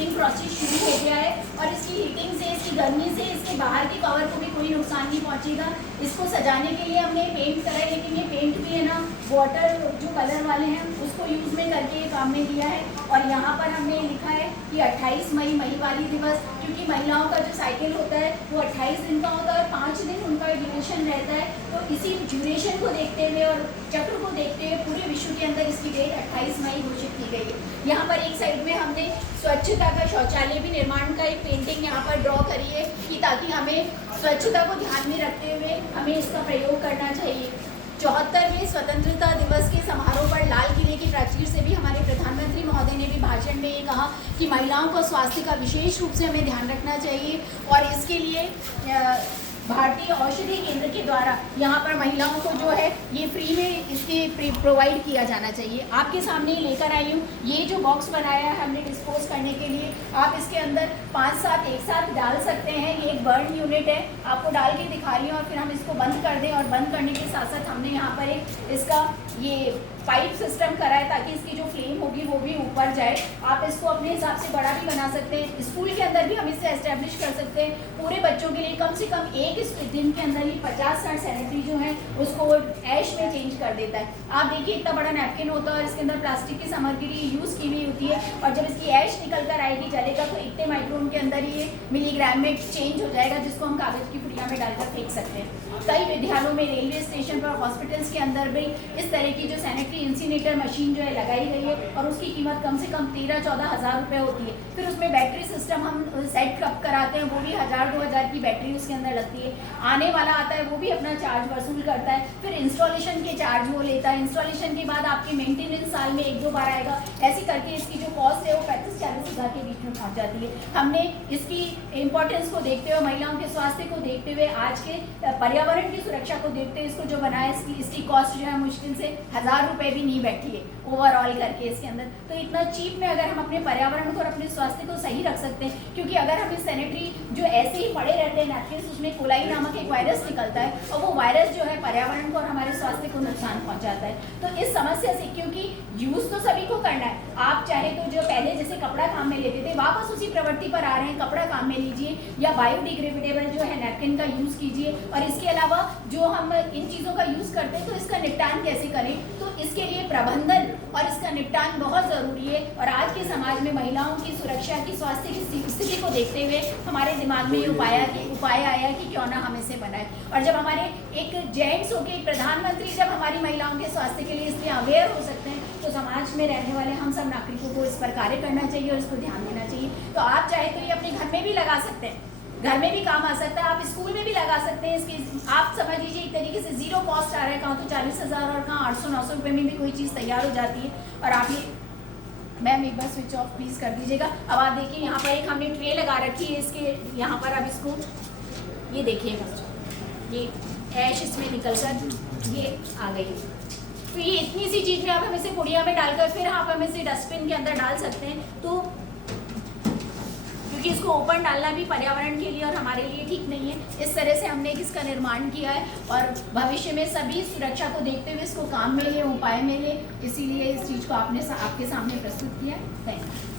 Heating process शुरू हो गया है और इसकी हीटिंग से, इसकी गर्मी से इसके बाहर के कवर को भी कोई नुकसान नहीं पहुंचेगा। इसको सजाने के लिए हमने पेंट करा है, लेकिन ये पेंट भी है ना वाटर जो कलर वाले हैं उसको यूज़ में करके काम में लिया है। और यहाँ पर हमने लिखा है कि 28 मई महिवाली दिवस, क्योंकि महिलाओं का जो साइकिल होता है वो 28 दिन का होता है और 5 दिन उनका ड्यूरेशन रहता है। तो इसी ड्यूरेशन को देखते हुए और चक्र को देखते हुए पूरे विश्व के अंदर इसकी डेट 28 मई घोषित की गई है। यहाँ पर एक साइड में हमने स्वच्छता का शौचालय भी निर्माण का एक पेंटिंग यहाँ पर ड्रॉ करी है कि ताकि हमें स्वच्छता को ध्यान में रखते हुए हमें इसका प्रयोग करना चाहिए। 74वें स्वतंत्रता दिवस के समारोह पर लाल किले की प्राचीर से भी हमारे प्रधानमंत्री महोदय ने भी भाषण में ये कहा कि महिलाओं को स्वास्थ्य का विशेष रूप से हमें ध्यान रखना चाहिए और इसके लिए भारतीय औषधि केंद्र के द्वारा यहाँ पर महिलाओं को जो है ये फ्री में इसके प्रोवाइड किया जाना चाहिए। आपके सामने लेकर आई हूँ ये जो बॉक्स बनाया है हमने डिस्पोज करने के लिए, आप इसके अंदर 5-7 एक साथ डाल सकते हैं। ये एक बर्न यूनिट है, आपको डाल के दिखा रही हूँ और फिर हम इसको बंद कर दें। और बंद करने के साथ साथ हमने यहाँ पर एक इसका ये पाइप सिस्टम करा है ताकि इसकी जो फ्लेम होगी वो भी ऊपर जाए। आप इसको अपने हिसाब से बड़ा भी बना सकते हैं, स्कूल के अंदर भी हम इसे एस्टेब्लिश कर सकते हैं। पूरे बच्चों के लिए कम से कम एक दिन के अंदर ही 50-60 सैनिटरी जो है उसको ऐश में चेंज कर देता है। आप देखिए इतना बड़ा नैपकिन होता है और इसके अंदर प्लास्टिक की सामग्री यूज़ की हुई होती है और जब इसकी ऐश निकल कर आएगी जलेगा तो इतने माइक्रोन के अंदर ही ये मिलीग्राम में चेंज हो जाएगा, जिसको हम कागज़ की पुड़िया में डालकर फेंक सकते हैं। कई विद्यालयों में, रेलवे स्टेशन पर, हॉस्पिटल्स के अंदर भी इस तरह की जो सैनिटरी इंसिनेटर मशीन जो है लगाई गई है और उसकी कीमत कम से कम 13-14 हज़ार रुपये होती है। फिर उसमें बैटरी सिस्टम हम सेट अप कराते हैं, वो भी 1000-2000 की बैटरी उसके अंदर लगती है। आने वाला आता है वो भी अपना चार्ज वसूल करता है, फिर इंस्टॉलेशन के चार्ज वो लेता है। इंस्टॉलेशन के बाद आपके मेंटेनेंस साल में 1-2 बार आएगा। ऐसे करके इसकी जो कॉस्ट है वो 35-40 हज़ार के बीच में पहुँच जाती है। हमने इसकी इम्पोर्टेंस को देखते हुए, महिलाओं के स्वास्थ्य को देखते हुए, आज के पर्यावरण की सुरक्षा को देखते हुए इसको जो बनाया इसकी कॉस्ट जो है मुश्किल से 1000 रुपये भी नहीं बैठी है ओवरऑल करके इसके अंदर। तो इतना चीप में अगर हम अपने पर्यावरण को और अपने स्वास्थ्य को सही रख सकते हैं, क्योंकि अगर हम इस सैनिटरी जो ऐसे ही पड़े रहते हैं नैपकिन, उसमें कोलाई नामक एक वायरस निकलता है और वो वायरस जो है पर्यावरण को और हमारे स्वास्थ्य को नुकसान पहुंचाता है। तो इस समस्या से, क्योंकि यूज़ तो सभी को करना है, आप चाहे तो जो पहले जैसे कपड़ा काम में लेते थे वापस उसी प्रवृत्ति पर आ रहे हैं, कपड़ा काम में लीजिए या बायोडिग्रेडेबल जो है नैपकिन का यूज़ कीजिए। और इसके अलावा जो हम इन चीज़ों का यूज़ करते हैं तो इसका निपटान कैसे करें, तो इसके लिए प्रबंधन और इसका निपटान बहुत ज़रूरी है। और आज के समाज में महिलाओं की सुरक्षा की, स्वास्थ्य की स्थिति को देखते हुए हमारे दिमाग में ये उपाय आया कि क्यों ना हम इसे बनाए। और जब हमारे एक जेंट्स होके एक प्रधानमंत्री जब हमारी महिलाओं के स्वास्थ्य के लिए इसलिए अवेयर हो सकते हैं, तो समाज में रहने वाले हम सब नागरिकों को इस पर कार्य करना चाहिए और इसको ध्यान देना चाहिए। तो आप चाहे तो ये अपने घर में भी लगा सकते हैं, घर में भी काम आ सकता है, आप स्कूल में भी लगा सकते हैं। इसकी आप समझ लीजिए एक तरीके से जीरो कॉस्ट आ रहा है, कहाँ तो 40 हज़ार और कहाँ 800-900 रुपये में भी कोई चीज़ तैयार हो जाती है। और आप ये, मैम एक बार स्विच ऑफ प्लीज़ कर दीजिएगा। अब आप देखिए यहाँ पर एक हमने ट्रे लगा रखी है इसके, यहाँ पर अब इसको ये देखिएगा, ये ऐश इसमें निकल कर ये आ गई। तो ये इतनी सी चीज़ में आप हम इसे पुड़िया में डालकर फिर आप हम इसे डस्टबिन के अंदर डाल सकते हैं। तो क्योंकि इसको ओपन डालना भी पर्यावरण के लिए और हमारे लिए ठीक नहीं है, इस तरह से हमने इसका निर्माण किया है और भविष्य में सभी सुरक्षा को देखते हुए इसको काम में लिए, उपाय में लिए, इसीलिए इस चीज़ को आपके सामने प्रस्तुत किया है। Thank you.